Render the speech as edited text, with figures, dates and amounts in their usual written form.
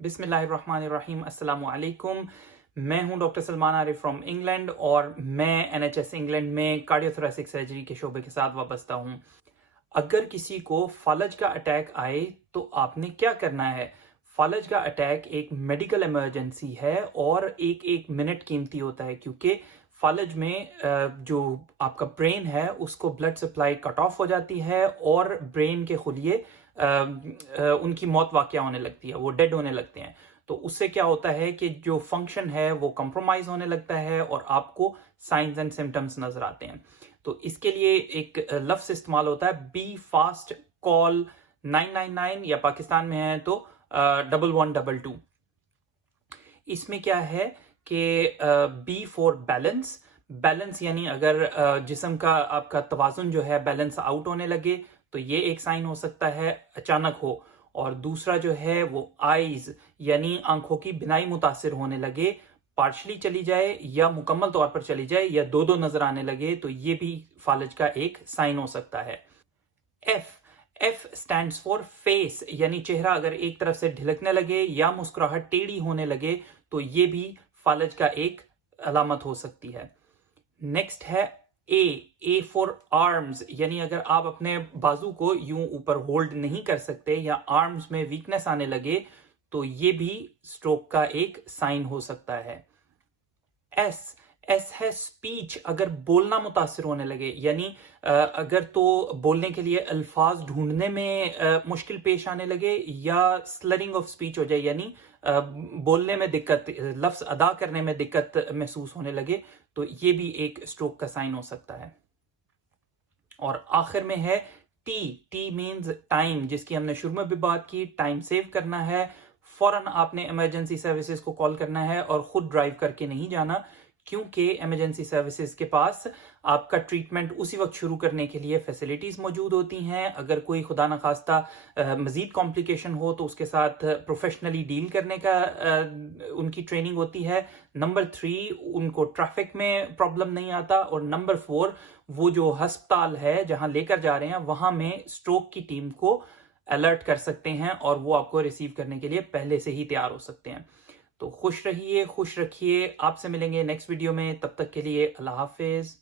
बिस्मिल्लाहिर्रहमानिर्रहीम, अस्सलाम वालेकुम। मैं हूं doctor Salman Arif from England और मैं एनएचएस इंग्लैंड में कार्डियोथोरेसिक सर्जरी के शोबे के साथ वाबस्ता हूं। अगर किसी को फालज का अटैक आए तो आपने क्या करना है? फालज का अटैक एक मेडिकल इमरजेंसी है और एक एक मिनट कीमती होता है, क्योंकि फालज में जो आपका ब्रेन है उसको ब्लड सप्लाई कट ऑफ हो जाती है और ब्रेन के खुलिए उनकी मौत वाक़या होने लगती है, वो डेड होने लगते हैं। तो उससे क्या होता है कि जो फंक्शन है वो कंप्रोमाइज होने लगता है और आपको साइंस एंड सिम्टम्स नजर आते हैं। तो इसके लिए एक लफ्ज इस्तेमाल होता है, बी फास्ट, कॉल 999 या पाकिस्तान में है तो 1122। इसमें क्या है कि बी फॉर बैलेंस। बैलेंस यानी अगर जिस्म का आपका तवाजुन जो है बैलेंस आउट होने लगे तो ये एक साइन हो सकता है, अचानक हो। और दूसरा जो है वो आईज यानी आंखों की बिनाई मुतासिर होने लगे, पार्शली चली जाए या मुकम्मल तौर पर चली जाए या दो दो नजर आने लगे, तो ये भी फालज का एक साइन हो सकता है। एफ स्टैंड्स फॉर फेस, यानी चेहरा अगर एक तरफ से ढिलकने लगे या मुस्कुराहट टेढ़ी होने लगे तो ये भी फालज का एक अलामत हो सकती है। नेक्स्ट है ए फॉर आर्म्स, यानी अगर आप अपने बाजू को यूं ऊपर होल्ड नहीं कर सकते या आर्म्स में वीकनेस आने लगे तो ये भी स्ट्रोक का एक साइन हो सकता है। एस है स्पीच, अगर बोलना मुतासिर होने लगे, यानी अगर तो बोलने के लिए अल्फाज ढूंढने में मुश्किल पेश आने लगे या स्लरिंग ऑफ स्पीच हो जाए, यानी बोलने में दिक्कत, लफ्ज अदा करने में दिक्कत महसूस होने लगे, तो ये भी एक स्ट्रोक का साइन हो सकता है। और आखिर में है टी मींस टाइम, जिसकी हमने शुरू में भी बात की। टाइम सेव करना है, फौरन आपने इमरजेंसी सर्विसेज को कॉल करना है और खुद ड्राइव करके नहीं जाना, क्योंकि इमरजेंसी सर्विसेज के पास आपका ट्रीटमेंट उसी वक्त शुरू करने के लिए फैसिलिटीज मौजूद होती हैं। अगर कोई खुदा न खास्ता मजीद कॉम्प्लिकेशन हो तो उसके साथ प्रोफेशनली डील करने का उनकी ट्रेनिंग होती है। नंबर 3, उनको ट्रैफिक में प्रॉब्लम नहीं आता। और नंबर 4, वो जो अस्पताल है जहां लेकर जा रहे हैं वहां में स्ट्रोक की टीम को अलर्ट कर सकते हैं और वो आपको रिसीव करने के लिए पहले से ही तैयार हो सकते हैं। तो खुश रहिए, खुश रखिए। आपसे मिलेंगे नेक्स्ट वीडियो में, तब तक के लिए अल्लाह हाफिज।